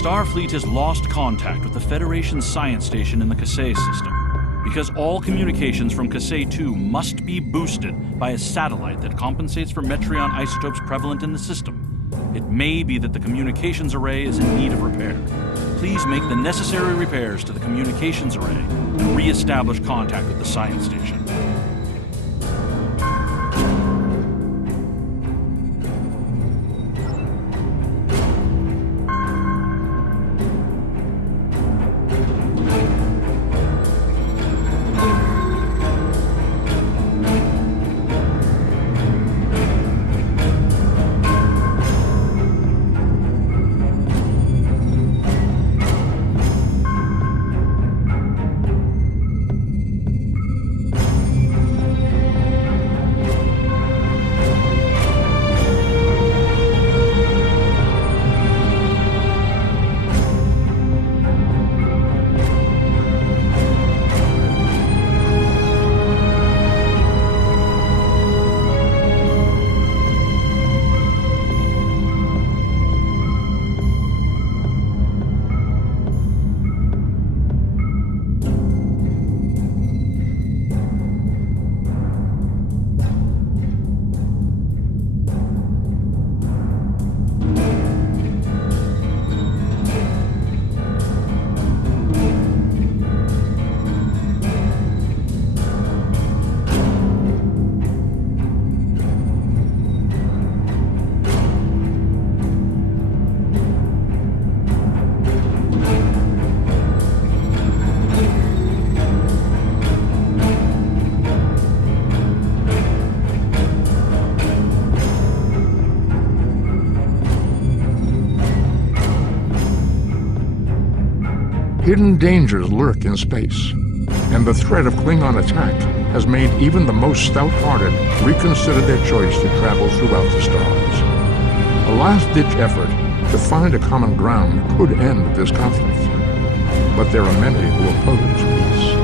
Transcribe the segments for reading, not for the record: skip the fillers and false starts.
Starfleet has lost contact with the Federation's science station in the Kasei system. Because all communications from Kasei 2 must be boosted by a satellite that compensates for Metreon isotopes prevalent in the system, it may be that the communications array is in need of repair. Please make the necessary repairs to the communications array and re-establish contact with the science station. Hidden dangers lurk in space, and the threat of Klingon attack has made even the most stout-hearted reconsider their choice to travel throughout the stars. A last-ditch effort to find a common ground could end this conflict, but there are many who oppose peace.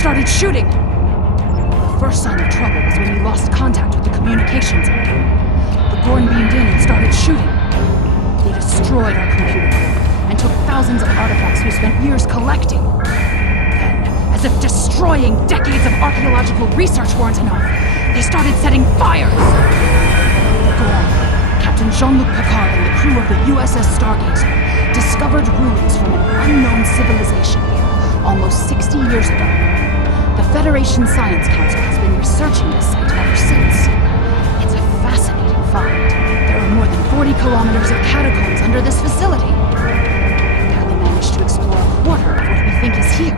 started shooting. The first sign of trouble was when we lost contact with the communications area. The Gorn beamed in and started shooting. They destroyed our computer core and took thousands of artifacts we spent years collecting. Then, as if destroying decades of archaeological research weren't enough, they started setting fires! The Gorn, Captain Jean-Luc Picard and the crew of the USS Stargazer, discovered ruins from an unknown civilization here almost 60 years ago. The Federation Science Council has been researching this site ever since. It's a fascinating find. There are more than 40 kilometers of catacombs under this facility. We barely managed to explore a quarter of what we think is here.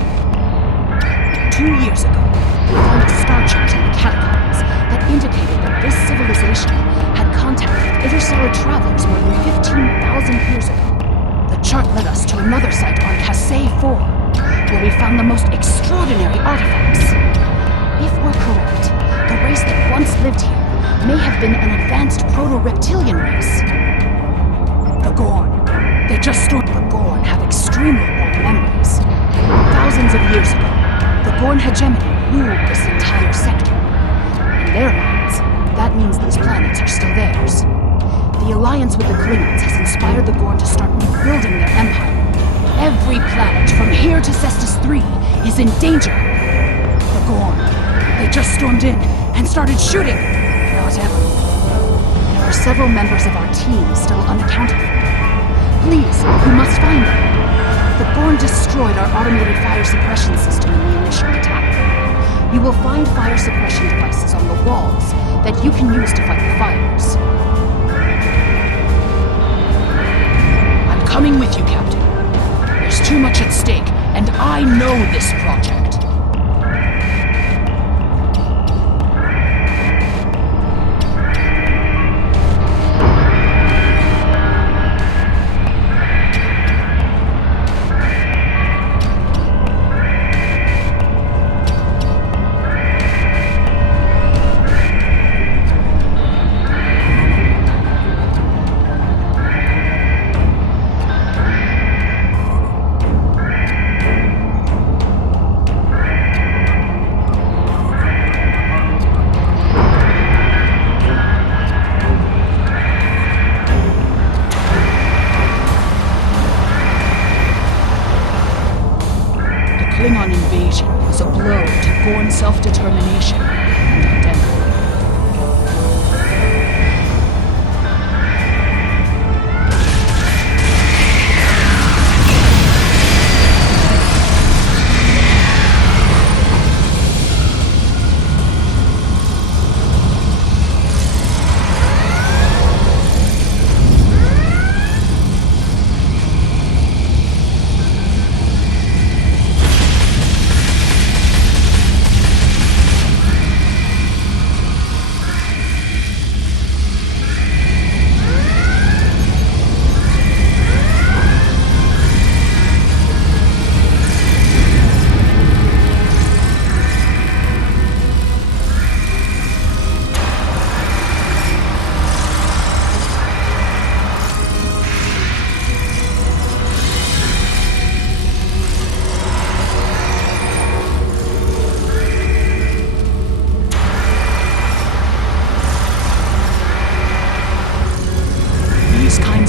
2 years ago, we found a star chart in the catacombs that indicated that this civilization had contact with interstellar travelers more than 15,000 years ago. The chart led us to another site on Kasei 4, where we found the most extraordinary artifacts. If we're correct, the race that once lived here may have been an advanced proto-reptilian race. The Gorn. They just stormed. The Gorn have extremely long memories. Thousands of years ago, the Gorn hegemony ruled this entire sector. In their minds, that means these planets are still theirs. The alliance with the Klingons has inspired the Gorn to start rebuilding their empire. Every planet from here to Cestus 3 is in danger. The Gorn. They just stormed in and started shooting. Not ever. There are several members of our team still unaccounted for. Please, you must find them. The Gorn destroyed our automated fire suppression system in the initial attack. You will find fire suppression devices on the walls that you can use to fight the fires. I'm coming with you, Captain. There's too much at stake, and I know this project. Klingon invasion was a blow to Gorn self-determination and identity.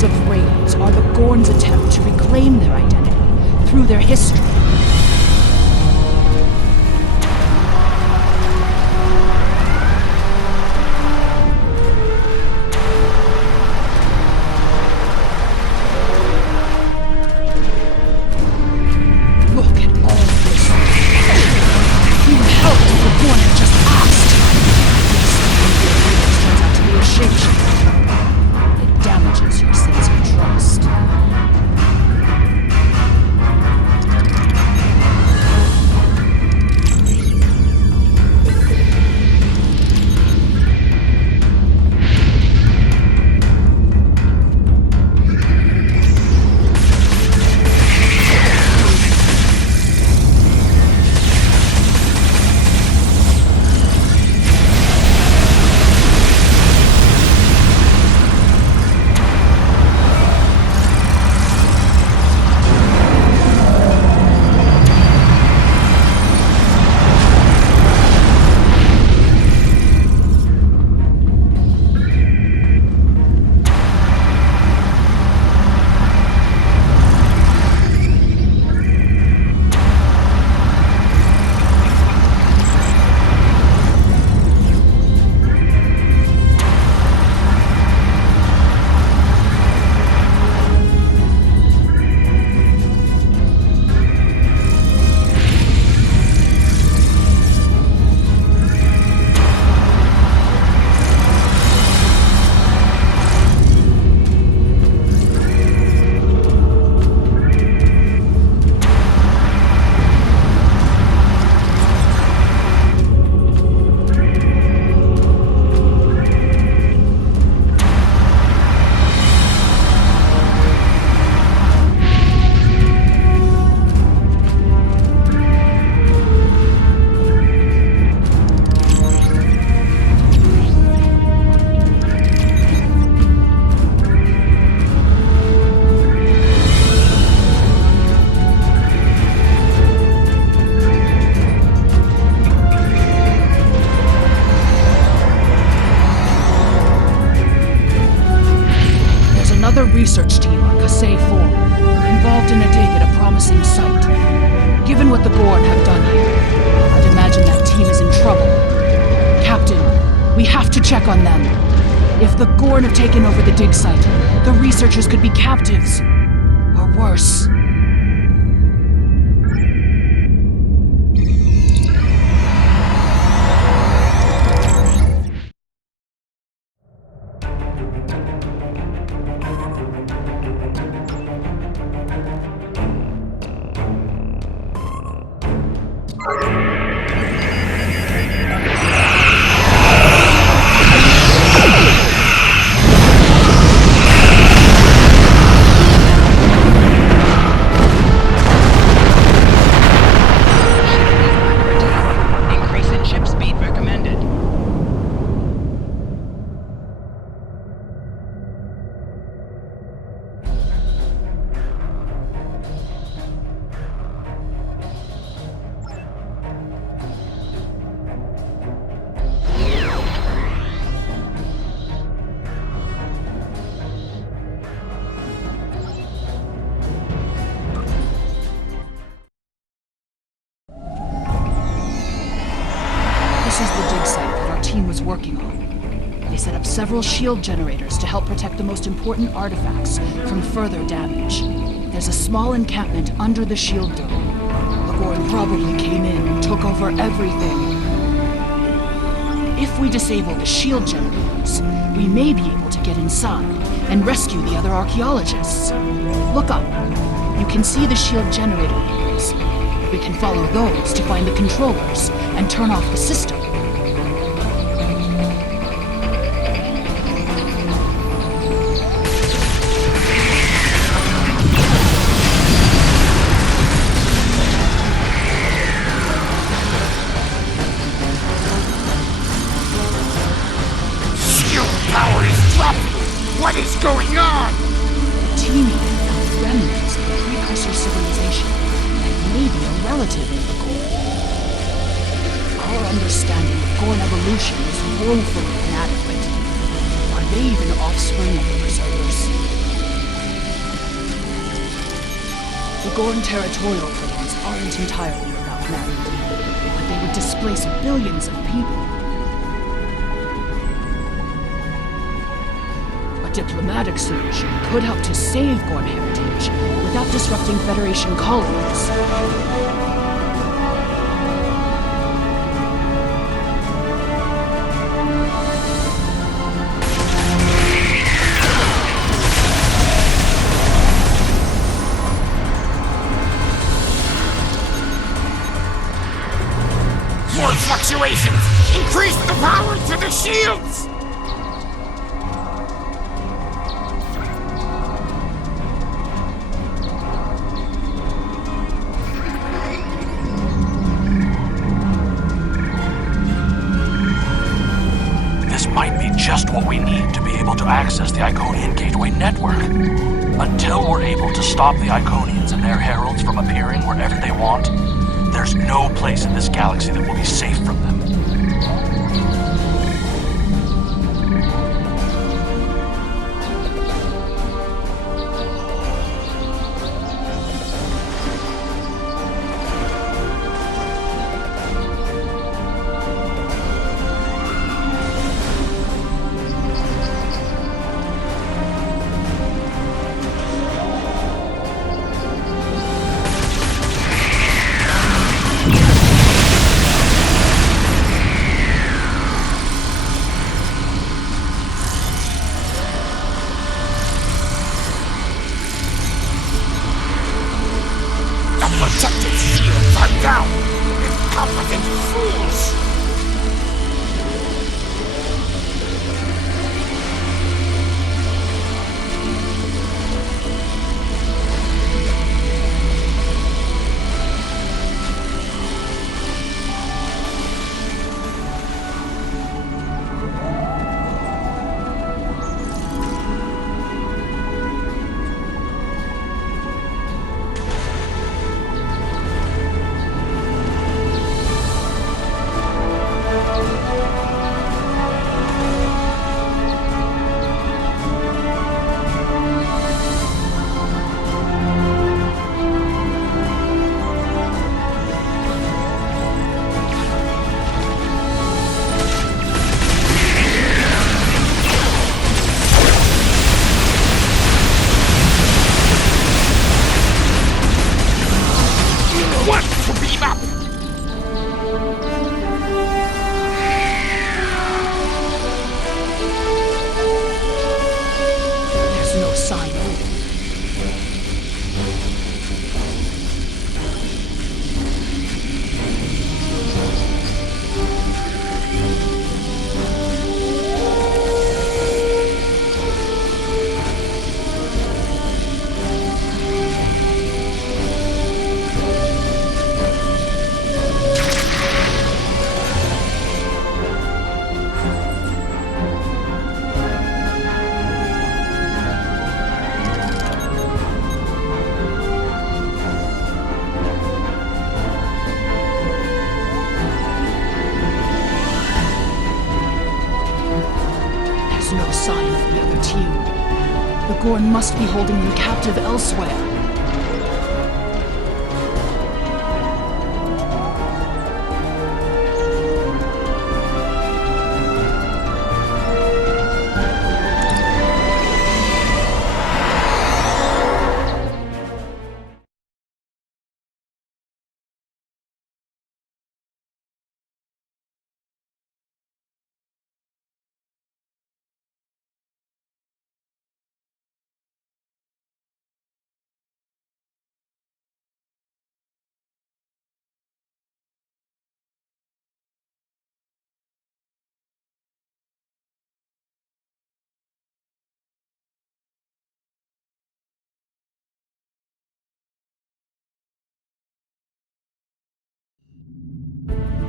Of raids are the Gorn's attempt to reclaim their identity through their history. Look at all this. We would help if the Gorn had just asked. This turns out to be a shapeshifter. It damages your sense of trust. collapsing site. Given what the Gorn have done here, I'd imagine that team is in trouble. Captain, we have to check on them. If the Gorn have taken over the dig site, the researchers could be captives. Or worse. This is the dig site that our team was working on. They set up several shield generators to help protect the most important artifacts from further damage. There's a small encampment under the shield dome. The Gorn probably came in and took over everything. If we disable the shield generators, we may be able to get inside and rescue the other archaeologists. Look up. You can see the shield generator wheels. We can follow those to find the controllers and turn off the system. Shield power is dropping! What is going on? Teeming with remnants of the precursor civilization that may be a relative of the Gorn. Our understanding of Gorn evolution is woefully inadequate. Are they even offspring of the Preservers? The Gorn territorial claims aren't entirely without merit, but they would displace billions of people. A diplomatic solution could help to save Gorn heritage without disrupting Federation colonies. More fluctuations! Increase the power to the shields! This might be just what we need to be able to access the Iconian Gateway network. Until we're able to stop the Iconians and their heralds from appearing wherever they want, there's no place in this galaxy that will be safe from them. Protective shields are down! Incompetent fools! Gorn must be holding them captive elsewhere.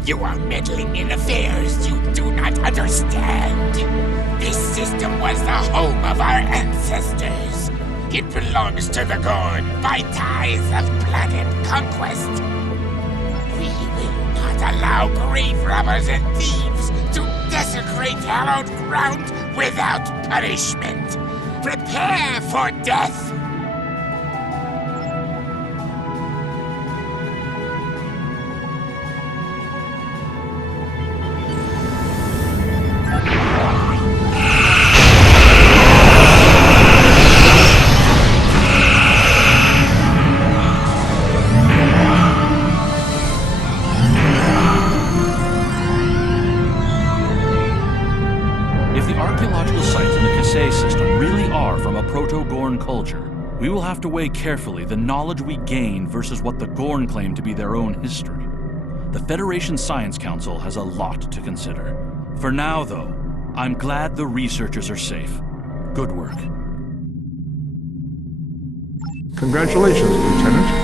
You are meddling in affairs you do not understand. This system was the home of our ancestors. It belongs to the Gorn by ties of blood and conquest. We will not allow grave robbers and thieves to desecrate hallowed ground without punishment. Prepare for death! Proto-Gorn culture, we will have to weigh carefully the knowledge we gain versus what the Gorn claim to be their own history. The Federation Science Council has a lot to consider. For now, though, I'm glad the researchers are safe. Good work. Congratulations, Lieutenant.